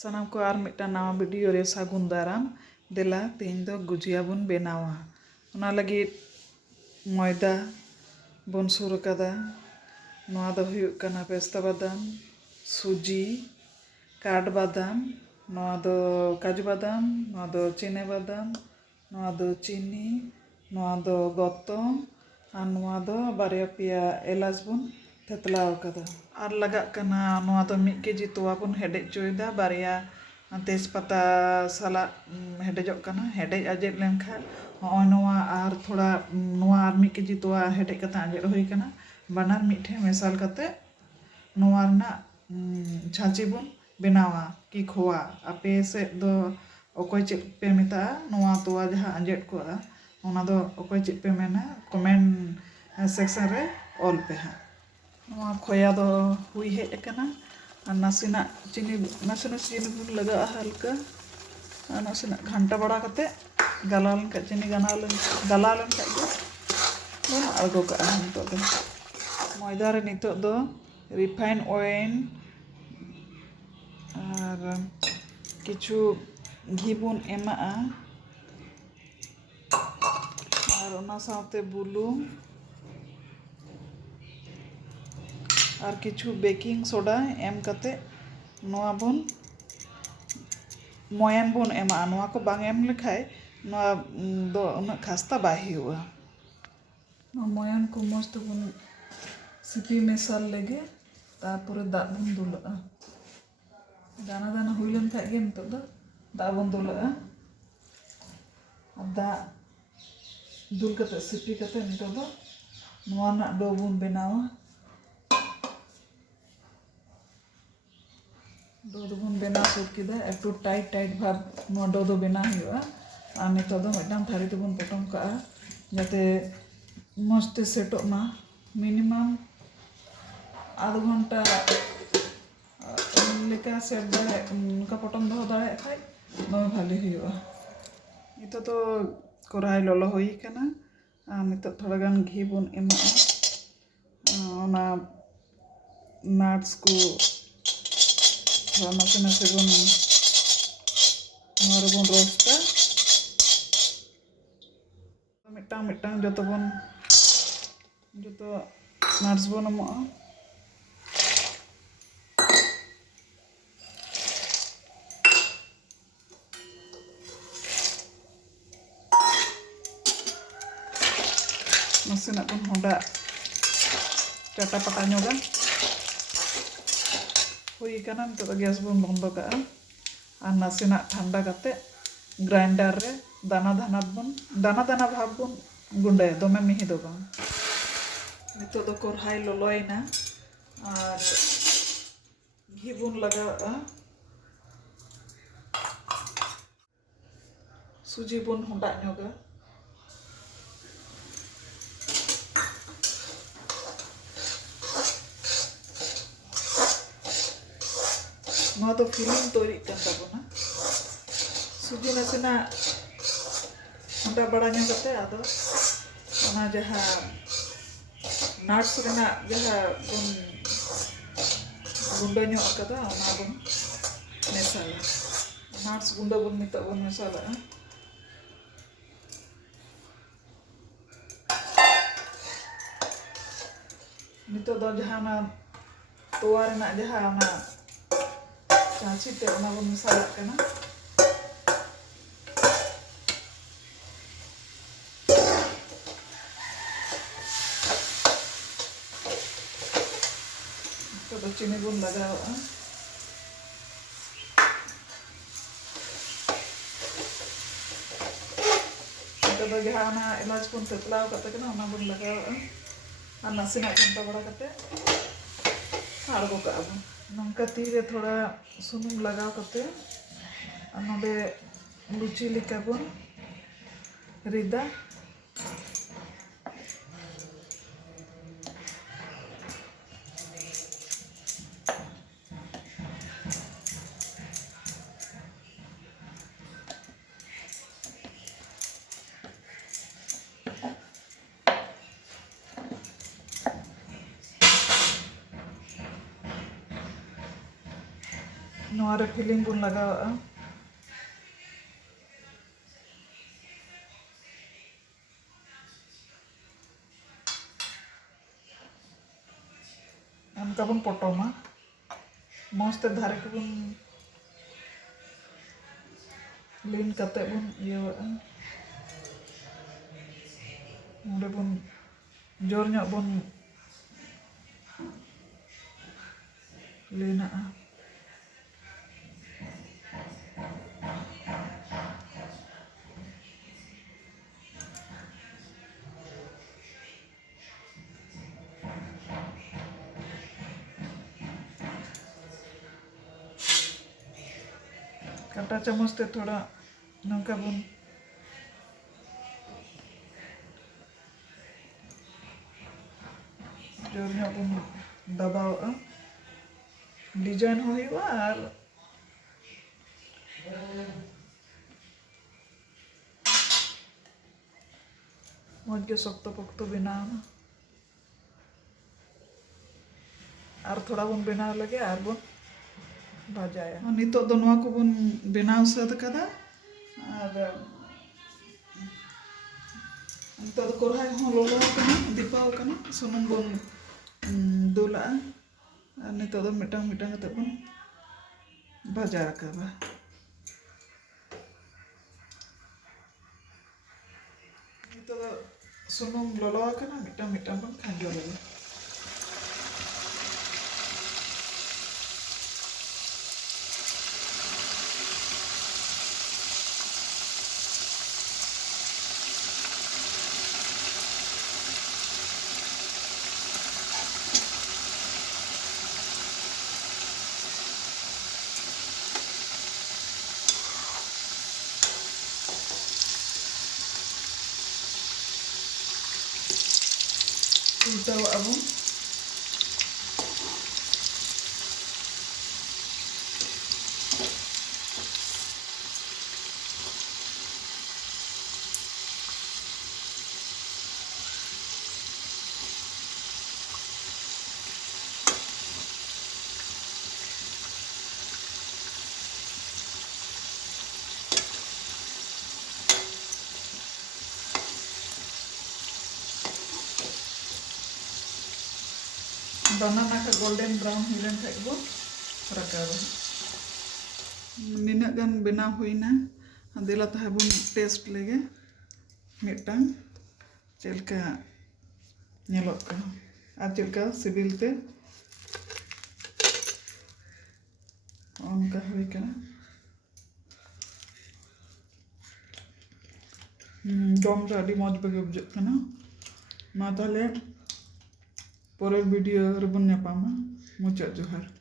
सानाम को आर मिट्टान नवा वीडियो रे सागुन दाराम देला तेहन दो गुजिया बन बेनावा ओना लगी मैदा बन सुर कदा नवा दो हुयुग कना पेस्ता बादाम सुजी काठ बादाम नवा दो काजू बादाम नवा दो चीने बादाम नवा दो चीनी नवा दो गतम और नवा दो बारिया पिया एलाच बन थेतलाव कदा और लगा कना नवा दो 1 केजी तोवा बन हेडेज चोयदा बारिया तेजपत्ता साला हेडेजोग कना हेडेज आजेड लेनखा होय नवा और थोड़ा नवा और 1 केजी तोवा हेडेज कता आजेड होई कना बानार मिठे मेसाल कते नवा रना छाची बन बेनावा की खोआ आपे से दो ओकोय चेक पे मेता नवा तोवा जहां आजेड को ओना दो ओकोय चेक पे मेना कमेंट सेक्शन रे ऑल पे हा नवा खोया दो हुई हेज कना नासिना चीनी बन लगा हल्का नासिना घंटा बड़ा कते गलाव लेनका चीनी गलाव लेनका बन आगो का नितो दो मैदा रे नितो दो रिफाइन ऑयल और किछु घी बन एमा और ओना साथे बुलुंग और किछु बेकिंग सोडा एम कते नवा बन मोयन बन एमा नवा को बांग एम लेखाय नवा दो उना खास्ता बाय हुआ मोयन को मस्त बन सिपी मेसाल लेगे तारपरे दा बन दुलआ दाना दाना हुई लेन खाय गे नितो दो दा बन दुलआ दा दुल कते सिपी कते नितो दो नवा ना डो बन बेनावा डो दो बन बेना सुट किदा एकटू टाइट भाब नवा डो दो बेना हुआ और नितो दो मिदटांग थारी ते बन पटम का जाते मस्त सेटो मा मिनिमम आधा घंटा लेका सेट दाड़े उनका पटम दो दाड़े खाय दमे भाले हुआ नितो तो कढ़ाई ललो हुई कना और नितो थोड़ा गान घी बन एमा ओना नट्स को नासे नासे बन नवा बन रोस्टा मिटांग मिटांग जतो नट्स बन एमो नासेना बन होंडा चाटा पटा नोगा हुई कना नितो तो गैस बन बंद का और नासेना ठंडा कते ग्राइंडर रे दाना दाना भाब बन गुंडे दमे मिहि दो बांग नितो दो कढ़ाई ललोयना और घी बन लगावा सुजी बन होंडा नोगा नवा तो फिलिंग तैरी कन ताबोना सुजी नासेना होंडा बड़ा ᱧᱚᱜ कते आदो ओना जहा नट्स रेना जहा बन गुंडा ᱧᱚᱜ कदा ओना बन मेसाला नट्स गुंडा बन नितो बन मेसाला नितो दो जहा ना तोवा रेना जहा ना चाची ते ओना बन मेसाला कना तो चीनी बन लगावा तो जहा ना इलाज बन तेतलाव कते कना ओना बन लगावा और नासेना घंटा बड़ा कते आड़गो का बन नंका तीरे थोड़ा सुनुम लगाव कते नोडे लुची लेका बन रिदा नोआ रे फिलिंग बन लगावा अनका बन पटोमा मस्त धारे को बन लीन कते बन इयावा मुंडे बन जोर ᱧᱚᱜ बन लीना काटा चामच ते थोड़ा नौका बन जोर ᱧᱚᱜ बन दबावा डिजाइन हो हुआ और मज के शक्त पक्त बनाव और थोड़ा बन बनाव लगे और बन भाजाया नितो दो नवा को बन बनाव साद कदा और नितो दो कोरहाय हो लोलो कना दीपाव कना सुनुम बन दुला और नितो दो मिटांग मिटांग कते बन भाजा रकाबा नितो दो सुनुम लोलो कना मिटांग मिटांग बन खांजो लगे उल्टाव अब बनाना का गोल्डन ब्राउन हुई बो रकाबा निना गन बना हुईना दिला तहबुन टेस्ट लेगे मिटांग चलका नेलोक का और चलका सिबिलते उनका हुई कना जम रे अडी मज बगे बुझ कना मा ताले परेर वीडियो रे बन ᱧᱟᱯᱟᱢᱟ मुचाद जोहार।